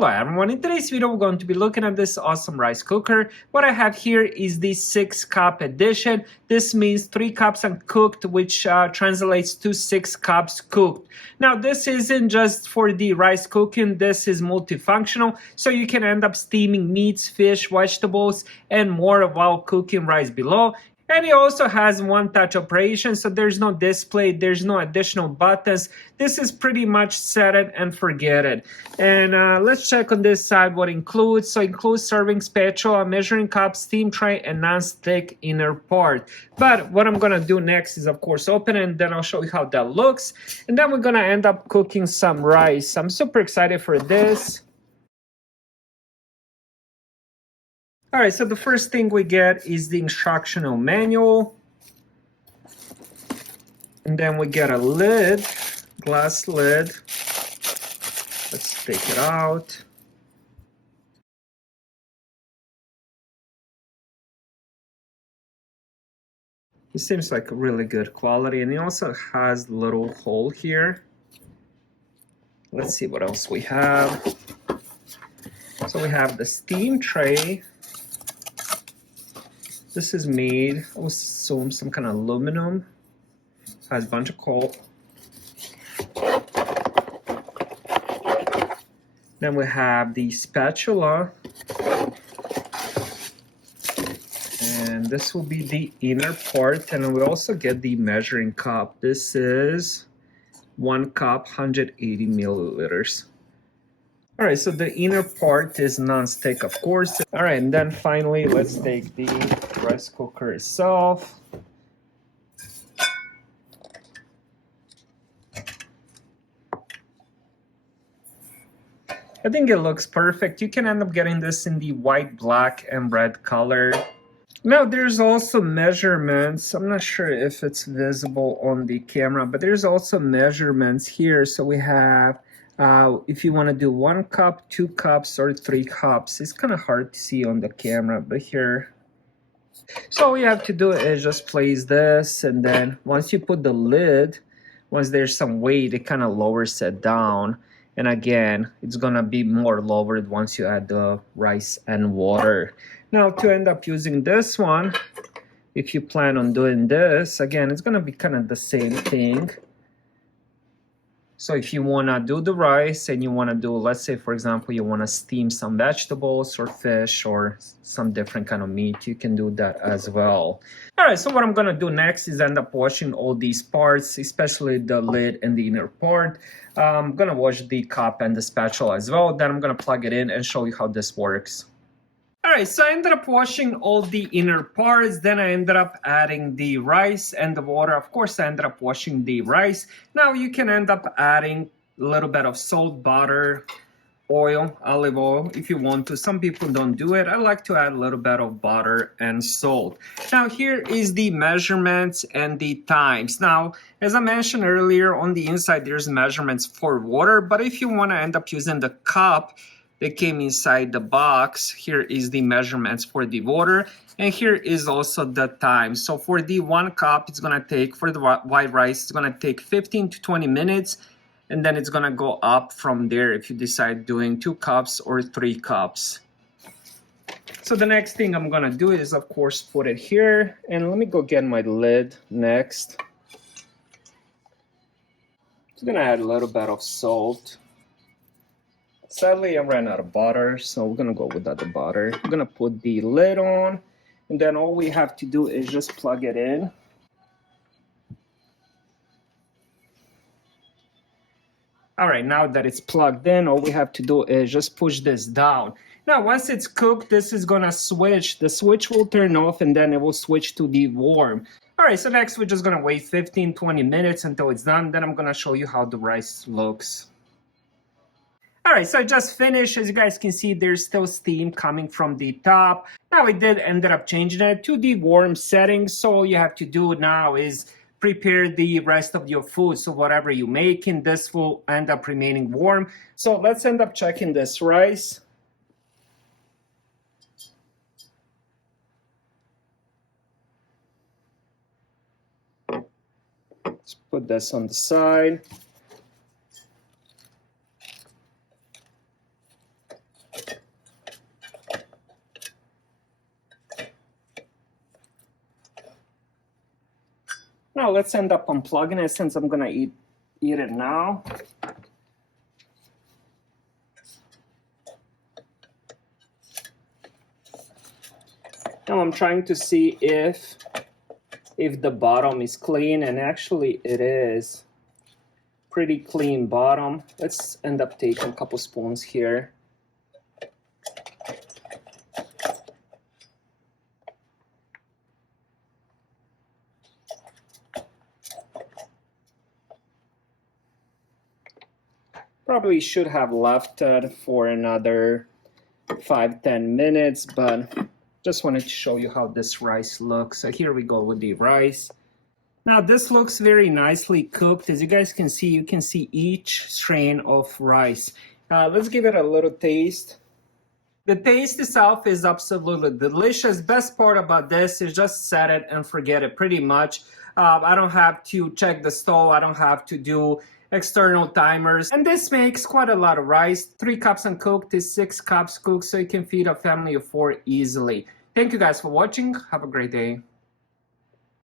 Hello everyone, in today's video we're going to be looking at this awesome rice cooker. What I have here is the 6-cup edition. This means 3 cups uncooked, which translates to 6 cups cooked. Now this isn't just for the rice cooking, this is multifunctional, so you can end up steaming meats, fish, vegetables, and more while cooking rice below. And it also has one-touch operation, so there's no display, there's no additional buttons. This is pretty much set it and forget it. And let's check on this side what it includes. So it includes serving spatula, measuring cup, steam tray, and non-stick inner part. But what I'm gonna do next is, of course, open it, and then I'll show you how that looks. And then we're gonna end up cooking some rice. I'm super excited for this. All right, so the first thing we get is the instructional manual. And then we get a lid, glass lid. Let's take it out. It seems like really good quality, and it also has a little hole here. Let's see what else we have. So we have the steam tray. This is made, I would assume, some kind of aluminum. Has a bunch of coal. Then we have the spatula. And this will be the inner part. And we also get the measuring cup. This is 1 cup, 180 milliliters. All right, so the inner part is non-stick, of course. All right, and then finally, let's take the rice cooker itself. I think it looks perfect. You can end up getting this in the white, black, and red color. Now, there's also measurements. I'm not sure if it's visible on the camera, but there's also measurements here. So we have if you want to do 1 cup, 2 cups, or 3 cups. It's kind of hard to see on the camera, but here. So all you have to do is just place this, and then once you put the lid, once there's some weight, it kind of lowers it down. And again, it's going to be more lowered once you add the rice and water. Now, to end up using this one, if you plan on doing this, again, it's going to be kind of the same thing. So if you want to do the rice and you want to do, let's say, for example, you want to steam some vegetables or fish or some different kind of meat, you can do that as well. All right, so what I'm going to do next is end up washing all these parts, especially the lid and the inner part. I'm going to wash the cup and the spatula as well. Then I'm going to plug it in and show you how this works. All right, so I ended up washing all the inner parts, then I ended up adding the rice and the water. Of course, I ended up washing the rice. Now you can end up adding a little bit of salt, butter, oil, olive oil if you want to. Some people don't do it. I like to add a little bit of butter and salt. Now here is the measurements and the times. Now, as I mentioned earlier, on the inside there's measurements for water, but if you want to end up using the cup that came inside the box, here is the measurements for the water, and here is also the time. So for the 1 cup, it's gonna take, for the white rice, it's gonna take 15 to 20 minutes, and then it's gonna go up from there if you decide doing 2 cups or 3 cups. So the next thing I'm gonna do is, of course, put it here, and let me go get my lid next. Just gonna add a little bit of salt. Sadly, I ran out of butter, so we're gonna go without the butter. We're gonna put the lid on, and then all we have to do is just plug it in. All right, now that it's plugged in, all we have to do is just push this down. Now, once it's cooked, this is gonna switch. The switch will turn off, and then it will switch to the warm. All right, so next we're just gonna wait 15, 20 minutes until it's done. Then I'm gonna show you how the rice looks. All right, so I just finished. As you guys can see, there's still steam coming from the top. Now I did end up changing it to the warm settings. So all you have to do now is prepare the rest of your food. So whatever you're making, this will end up remaining warm. So let's end up checking this rice. Let's put this on the side. Now let's end up unplugging it since I'm gonna eat it now. Now I'm trying to see if the bottom is clean, and actually it is. Pretty clean bottom. Let's end up taking a couple spoons here. Probably should have left it for another 5-10 minutes, but just wanted to show you how this rice looks. So here we go with the rice. Now this looks very nicely cooked. As you guys can see, you can see each strain of rice. Let's give it a little taste. The taste itself is absolutely delicious. Best part about this is just set it and forget it pretty much. I don't have to check the stove. I don't have to do external timers. And this makes quite a lot of rice. 3 cups uncooked is 6 cups cooked, so you can feed a family of 4 easily. Thank you guys for watching. Have a great day.